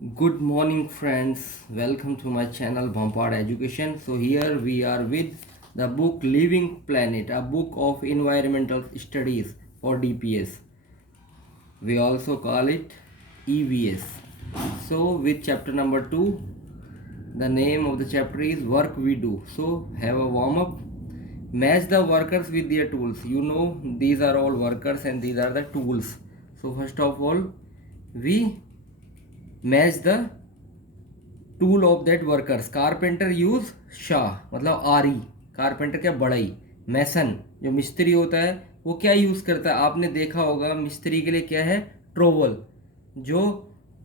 Good morning, friends. Welcome to my channel Bompard Education. So, here we are with the book Living Planet, a book of environmental studies for DPS. We also call it EVS. So, with chapter number 2, the name of the chapter is Work We Do. So, have a warm up. Match the workers with their tools. You know, these are all workers and these are the tools. So, first of all, we match the tool of that workers. Carpenter use Shah मतलब आरी. Carpenter क्या बड़ाई. मैसन जो मिस्त्री होता है वो क्या यूज करता है, आपने देखा होगा मिस्त्री के लिए क्या है, ट्रोवल जो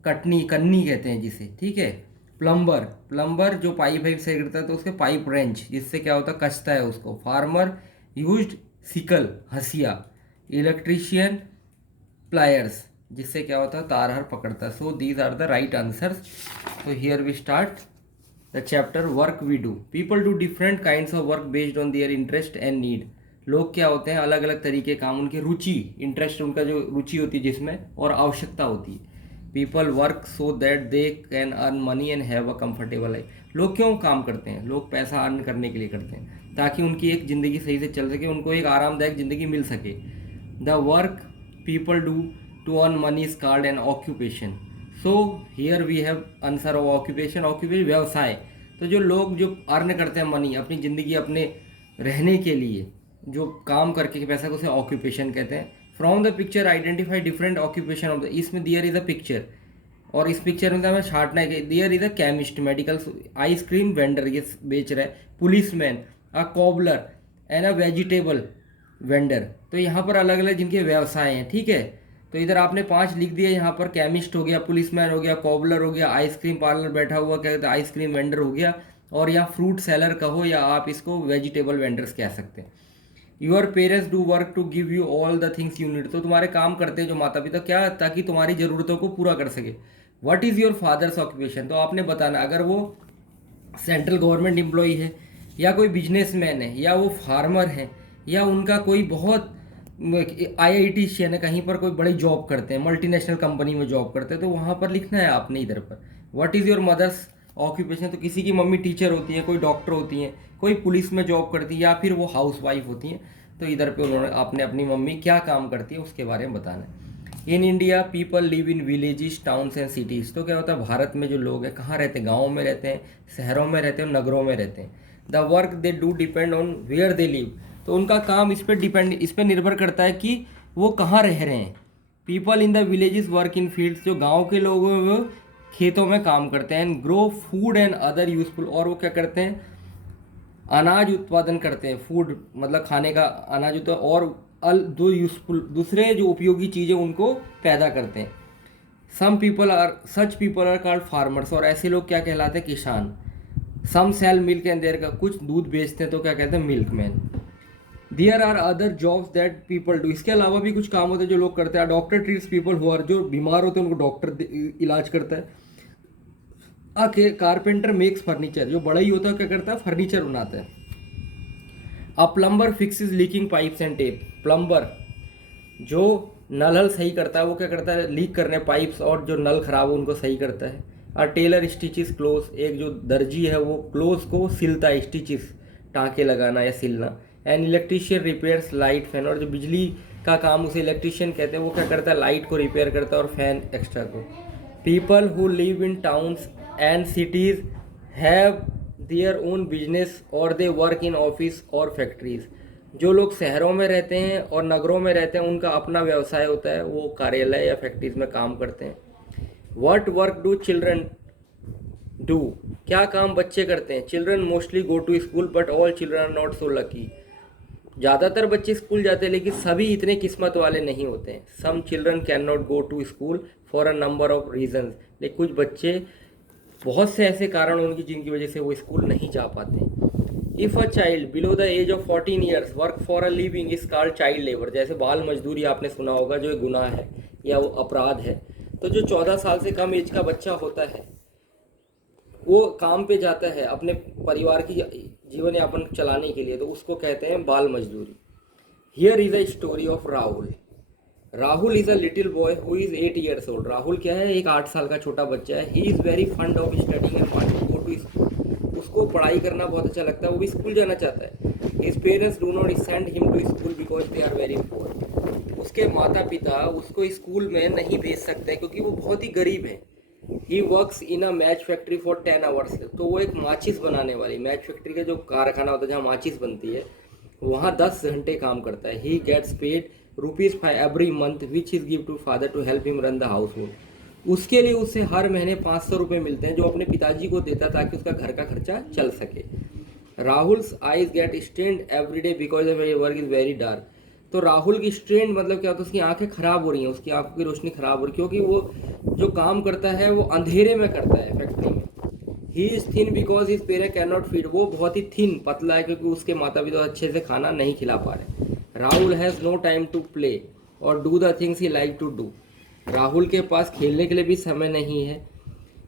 कटनी कन्नी कहते हैं जिसे, ठीक है. प्लम्बर प्लम्बर जो पाइप वाइप सही करता है तो उसके पाइप रेंच जिससे क्या होता है कसता है उसको. फार्मर यूज्ड सिकल हसिया. इलेक्ट्रीशियन प्लायर्स जिससे क्या होता है तार हर पकड़ता है. So these are the right answers. So here we start the chapter work we do. People do different kinds of work based on their interest and need. लोग क्या होते हैं अलग अलग तरीके काम, उनकी रुचि इंटरेस्ट उनका जो रुचि होती है जिसमें और आवश्यकता होती है. People work so that they can earn money and have a comfortable life. लोग क्यों काम करते हैं, लोग पैसा अर्न करने के लिए करते हैं ताकि उनकी एक ज़िंदगी सही से चल सके, उनको एक आरामदायक ज़िंदगी मिल सके. The work people do to earn money is called an occupation. So here we have answer of occupation. occupation व्यवसाय. तो जो लोग जो अर्न करते हैं मनी अपनी ज़िंदगी अपने रहने के लिए जो काम करके पैसा को उसे ऑक्यूपेशन कहते हैं. From the picture identify different occupation of the. इसमें दियर इज़ अ पिक्चर और इस पिक्चर में हमें छाटना है कि दियर is a chemist, medical, ice cream vendor ये बेच रहा है, policeman, a cobbler and a vegetable vendor. तो यहाँ पर अलग अलग जिनके व्यवसाय हैं, ठीक है. तो इधर आपने 5 लिख दिया. यहाँ पर केमिस्ट हो गया, पुलिसमैन हो गया, कॉबलर हो गया, आइसक्रीम पार्लर बैठा हुआ क्या कहते हैं आइसक्रीम वेंडर हो गया, और यहाँ फ्रूट सेलर कहो या आप इसको वेजिटेबल वेंडर्स कह सकते हैं. Your parents do work to give you all the things you need. तो तुम्हारे काम करते हैं जो माता पिता क्या, ताकि तुम्हारी ज़रूरतों को पूरा कर सके. What is your fathers occupation. तो आपने बताना अगर वो सेंट्रल गवर्नमेंट एम्प्लॉई है या कोई बिजनेसमैन है या वो फार्मर है या उनका कोई बहुत IITian है, कहीं पर कोई बड़ी जॉब करते हैं, मल्टीनेशनल कंपनी में जॉब करते हैं, तो वहाँ पर लिखना है आपने इधर पर. What is your mother's occupation. तो किसी की मम्मी टीचर होती है, कोई डॉक्टर होती हैं, कोई पुलिस में जॉब करती है या फिर वो हाउस वाइफ होती हैं. तो इधर पे उन्होंने आपने अपनी मम्मी क्या काम करती है उसके बारे में बताना है. In India people live in villages towns and cities. तो क्या होता है भारत में जो लोग हैं कहाँ रहते हैं, गाँव में रहते हैं, शहरों में रहते हैं, नगरों में रहते हैं. The work they do depend on where they live. तो उनका काम इस पर निर्भर करता है कि वो कहाँ रह रहे हैं. People in the villages work in fields. जो गांव के लोग हैं वो खेतों में काम करते हैं. And grow food and other useful. और वो क्या करते हैं अनाज उत्पादन करते हैं. फूड मतलब खाने का अनाज होता है और दो यूजफुल दूसरे जो उपयोगी चीज़ें उनको पैदा करते हैं. Such people are called farmers. और ऐसे लोग क्या कहलाते हैं, किसान. Some sell milk and their का कुछ दूध बेचते हैं तो क्या कहते हैं milkman. There are other jobs that people do. इसके अलावा भी कुछ काम होते हैं जो लोग करते हैं. Doctor treats people who are. जो बीमार होते हैं उनको डॉक्टर इलाज करता है. Carpenter makes furniture. जो बड़ा ही होता है क्या करता है फर्नीचर बनाता है. A plumber fixes leaking pipes and tap. Plumber जो नल हल सही करता है वो क्या करता है लीक करने पाइप्स और जो नल खराब हो उनको सही करता है. A tailor stitches close. एक जो दर्जी है वो क्लोज को सिलता है. स्टिचेस टाँके लगाना या सिलना. And electrician repairs light fan. और जो बिजली का काम उसे इलेक्ट्रीशियन कहते हैं वो क्या करता है लाइट को रिपेयर करता है और फैन एक्स्ट्रा को. People who live in towns and cities have their own business और दे वर्क इन ऑफिस और फैक्ट्रीज. जो लोग शहरों में रहते हैं और नगरों में रहते हैं उनका अपना व्यवसाय होता है, वो कार्यालय या फैक्ट्रीज में काम करते हैं. What work do children do. क्या काम बच्चे करते हैं. Children mostly go to school but all children are not so lucky. ज़्यादातर बच्चे स्कूल जाते हैं लेकिन सभी इतने किस्मत वाले नहीं होते हैं. Some children can not go to school for a number of reasons. लेकिन कुछ बच्चे बहुत से ऐसे कारण उनकी जिनकी वजह से वो स्कूल नहीं जा पाते. If a child below the age of 14 years work for a living is called child labour. जैसे बाल मजदूरी आपने सुना होगा जो एक गुनाह है या वो अपराध है. तो जो 14 साल से कम एज का बच्चा होता है वो काम पे जाता है अपने परिवार की जीवन यापन चलाने के लिए, तो उसको कहते हैं बाल मजदूरी. Here is a story of Rahul. Rahul is a little boy who is 8 years old। Rahul क्या है, एक 8 साल का छोटा बच्चा है। He is very fond of studying and want to go to school. उसको पढ़ाई करना बहुत अच्छा लगता है, वो भी स्कूल जाना चाहता है। His parents do not send him to school because they are very poor. उसके माता पिता उसको स्कूल में नहीं भेज सकते क्योंकि वो बहुत ही गरीब है। He works in a match factory for 10 hours। तो वो एक माचिस बनाने वाली, मैच फैक्ट्री का जो कारखाना होता है जहाँ माचिस बनती है, वहाँ 10 घंटे काम करता है। He gets paid ₹5 every month which is give to father to help him run the household. उसके लिए उसे हर महीने ₹500 मिलते हैं जो अपने पिताजी को देता है ताकि उसका घर का खर्चा चल सके। Rahul's eyes get strained every day because of work is very dark. तो राहुल की स्ट्रेन मतलब क्या होता है, उसकी आंखें खराब हो रही हैं, उसकी आंखों की रोशनी खराब हो रही है क्योंकि वो जो काम करता है वो अंधेरे में करता है फैक्ट्री में। He is thin because his parent can not feed. वो बहुत ही थिन, पतला है क्योंकि उसके माता पिता अच्छे से खाना नहीं खिला पा रहे। Rahul has no time to play or do the things he like to do. Rahul के पास खेलने के लिए भी समय नहीं है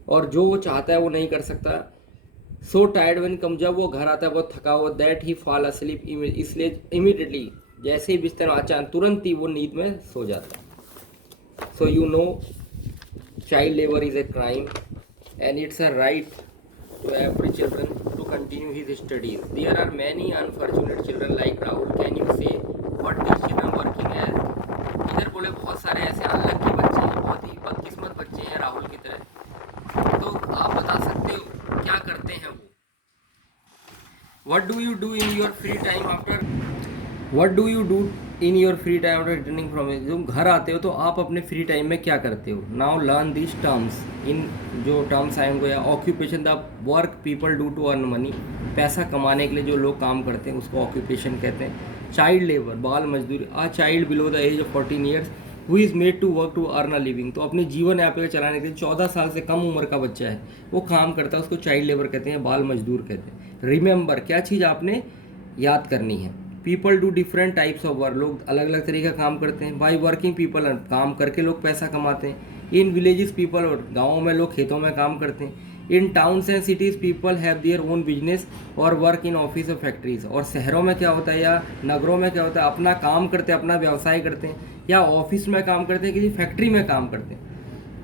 और जो वो चाहता है वो नहीं कर सकता। सो टायर्ड व्हेन कम, जब वो घर आता है बहुत थका हुआ, दैट ही फॉल अस्लीप, इसलिए इमीडिएटली जैसे ही बिस्तर में अचानक तुरंत ही वो नींद में सो जाता है। So you know child labour is a crime and it's a right to every children to continue his studies. There are many unfortunate children like Rahul. Can you say what these children working as? इधर बोले बहुत सारे ऐसे unlucky बच्चे हैं, बहुत ही बदकिस्मत बच्चे हैं राहुल की तरह। तो आप बता सकते हो क्या करते हैं वो? What do you do in your free time after? What do you do in your free time after returning from it? जब घर आते हो तो आप अपने फ्री टाइम में क्या करते हो? Now learn this terms. इन जो टर्म्स आए उनको, या occupation, the work people do to earn money, पैसा कमाने के लिए जो लोग काम करते हैं उसको ऑक्यूपेशन कहते हैं। चाइल्ड लेबर, बाल मजदूरी, आ child below the age of 14 years who is made to work to earn a living. तो अपने जीवन यापन चलाने के लिए 14 साल से कम उम्र का बच्चा है वो काम करता है, उसको चाइल्ड लेबर कहते हैं, बाल मजदूर कहते हैं। रिमेंबर, क्या चीज़ आपने याद करनी है। People do different types of work, लोग अलग अलग तरीके का काम करते हैं। बाई वर्किंग पीपल, काम करके लोग पैसा कमाते हैं। इन विलेजेस पीपल, गाँवों में लोग खेतों में काम करते हैं। इन towns and cities people have their own business और वर्क इन ऑफिस और फैक्ट्रीज। और शहरों में क्या होता है या नगरों में क्या होता है, अपना काम करते हैं, अपना व्यवसाय करते हैं, या ऑफिस में काम करते हैं, किसी फैक्ट्री में काम करते हैं।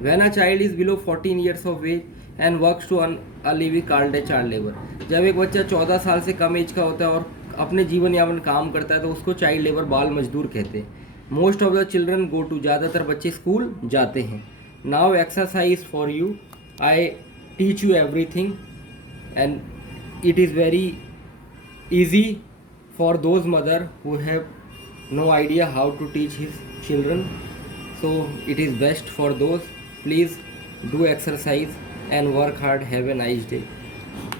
When a child is below 14 years of age and works to earn a living called a child labor। जब एक बच्चा 14 साल से कम एज का होता है और अपने जीवन यापन काम करता है तो उसको चाइल्ड लेबर, बाल मजदूर कहते हैं। Most of the children go to, ज़्यादातर बच्चे स्कूल जाते हैं। Now exercise for you, I teach you everything and it is very easy for those mother who have no idea how to teach his children. So it is best for those. Please do exercise and work hard. Have a nice day.